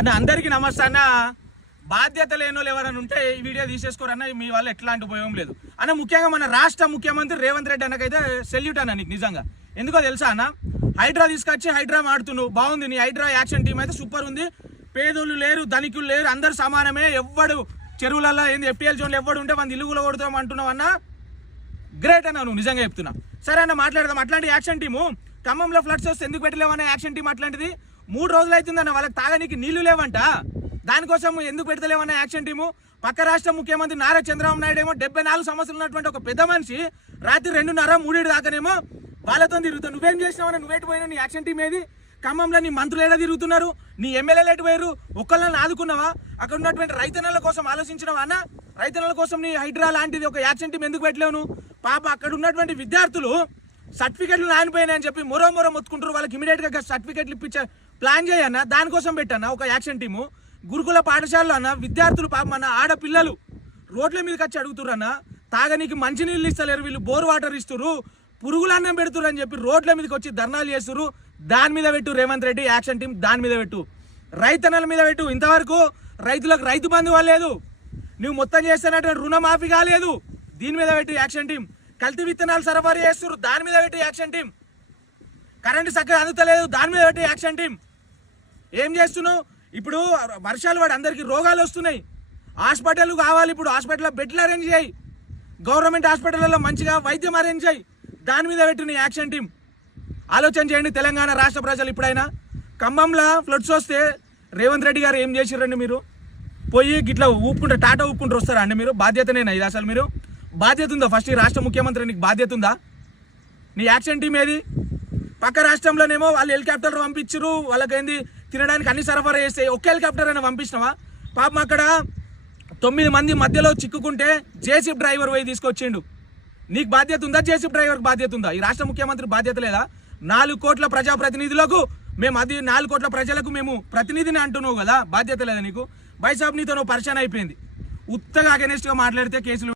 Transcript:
అన్న అందరికీ నమస్తే అన్న. బాధ్యత లేని ఎవరైనా ఉంటే ఈ వీడియో తీసేసుకోరన్న మీ వల్ల ఎట్లాంటి ఉపయోగం లేదు. అన్న ముఖ్యంగా మన రాష్ట్ర ముఖ్యమంత్రి రేవంత్ రెడ్డి అన్నకైతే సెల్యూట్ అన్న నీకు నిజంగా. ఎందుకో తెలుసా అన్న? హైడ్రా తీసుకొచ్చి హైడ్రా ఆడుతున్నావు బాగుంది. నీ హైడ్రా యాక్షన్ టీం అయితే సూపర్ ఉంది. పేదోళ్ళు లేరు ధనికులు లేరు. అందరు సమానమే. ఎవ్వడు చెరువులలో ఏంది ఎఫ్టీఎల్ జోన్లు ఎవ్వడు ఉంటే మన ఇల్లు కొడుతాం కొడతాం అంటున్నావు అన్న? గ్రేట్ అన్న నువ్వు నిజంగా చెప్తున్నా. సరే అన్న మాట్లాడదాం. అట్లాంటి యాక్షన్ టీము ఖమ్మంలో ఫ్లడ్స్ వస్తే ఎందుకు పెట్టలేవన్న యాక్షన్ టీం అట్లాంటిది? మూడు రోజులు అవుతుందన్న వాళ్ళకి తాగనీకి నీళ్ళు లేవంట. దానికోసం ఎందుకు పెడతలేమన్న యాక్షన్ టీము? పక్క రాష్ట్ర ముఖ్యమంత్రి నారా చంద్రబాబు నాయుడు ఏమో డెబ్బై నాలుగు సంవత్సరాలు ఉన్నటువంటి ఒక పెద్ద మనిషి రాత్రి రెండున్నర మూడేడు దాకానేమో వాళ్ళతో తిరుగుతావు. నువ్వేం చేసినావన్న? నువ్వేటి పోయినా నీ యాక్షన్ టీం ఏది? ఖమ్మంలో నీ మంత్రులు ఏడా తిరుగుతున్నారు? నీ ఎమ్మెల్యేలు ఎటు పోయారు ఒక్కళ్ళని ఆదుకున్నావా? అక్కడ ఉన్నటువంటి రైతన్నల కోసం ఆలోచించినవా అన్న? రైతన్నల కోసం నీ హైడ్రా లాంటిది ఒక యాక్షన్ టీం ఎందుకు పెట్టలేవు పాప అక్కడ ఉన్నటువంటి విద్యార్థులు సర్టిఫికెట్లు నానిపోయినాయని చెప్పి మొరో మొరో మొత్తుకుంటారు వాళ్ళకి ఇమీడియట్గా సర్టిఫికెట్లు ఇప్పించే ప్లాన్ చేయన్న దానికోసం పెట్టాన ఒక యాక్షన్ టీము. గురుకుల పాఠశాలలో అన్న. విద్యార్థులు పాపం అన్న. ఆడపిల్లలు రోడ్ల మీదకి వచ్చి అడుగుతున్నారు అన్న. తాగనీకి మంచినీళ్ళు ఇస్తలేరు. వీళ్ళు బోర్ వాటర్ ఇస్తురు పురుగులు అన్నం పెడుతురు అని చెప్పి రోడ్ల మీదకి వచ్చి ధర్నాలు చేస్తురు దాని మీద పెట్టు రేవంత్ రెడ్డి. యాక్షన్ టీం దాని మీద పెట్టు. రైతన్నల మీద పెట్టు. ఇంతవరకు రైతులకు రైతు బంధు లేదు నువ్వు మొత్తం చేస్తున్నటువంటి రుణమాఫీ కాలేదు. దీని మీద పెట్టు యాక్షన్ టీం. కల్తీ విత్తనాలు సరఫరా చేస్తారు దాని మీద పెట్టి యాక్షన్ టీం కరెంటు చక్కగా అందుతలేదు. దాని మీద పెట్టి యాక్షన్ టీం ఏం చేస్తున్నావు? ఇప్పుడు వర్షాలు పడి అందరికీ రోగాలు వస్తున్నాయి. హాస్పిటల్ కావాలి ఇప్పుడు. హాస్పిటల్లో బెడ్లు అరేంజ్ చేయి. గవర్నమెంట్ హాస్పిటల్లో మంచిగా వైద్యం అరేంజ్ చేయి. దాని మీద పెట్టిన యాక్షన్ టీం ఆలోచన చేయండి. తెలంగాణ రాష్ట్ర ప్రజలు ఇప్పుడైనా. ఖమ్మంలో ఫ్లడ్స్ వస్తే రేవంత్ రెడ్డి గారు ఏం చేసిరండి మీరు? పోయి గిట్లా ఊపుకుంటే టాటా ఊపుకుంటారు వస్తారా అండి మీరు? బాధ్యతనేనా ఇది అసలు మీరు? బాధ్యత ఉందా? ఫస్ట్ ఈ రాష్ట్ర ముఖ్యమంత్రి నీకు బాధ్యత ఉందా? నీ యాక్షన్ టీం ఏది? పక్క రాష్ట్రంలోనేమో వాళ్ళు హెలికాప్టర్ పంపించరు వాళ్ళకేంది? తినడానికి అన్ని సరఫరా చేస్తే ఒక్క హెలికాప్టర్ అయినా పంపించినావా? పాపం అక్కడ తొమ్మిది మంది మధ్యలో చిక్కుకుంటే జేసీబ్ డ్రైవర్ పోయి తీసుకొచ్చిండు. నీకు బాధ్యత ఉందా? జేసీబ్ డ్రైవర్కి బాధ్యత ఉందా? ఈ రాష్ట్ర ముఖ్యమంత్రి బాధ్యత లేదా? నాలుగు కోట్ల ప్రజాప్రతినిధులకు మేము అది నాలుగు కోట్ల ప్రజలకు మేము ప్రతినిధిని అంటున్నావు కదా? బాధ్యత లేదా నీకు? బైసాబ్ నీతో నువ్వు పరిచయం అయిపోయింది. ఉత్తగా అగెనెస్ట్గా మాట్లాడితే కేసులు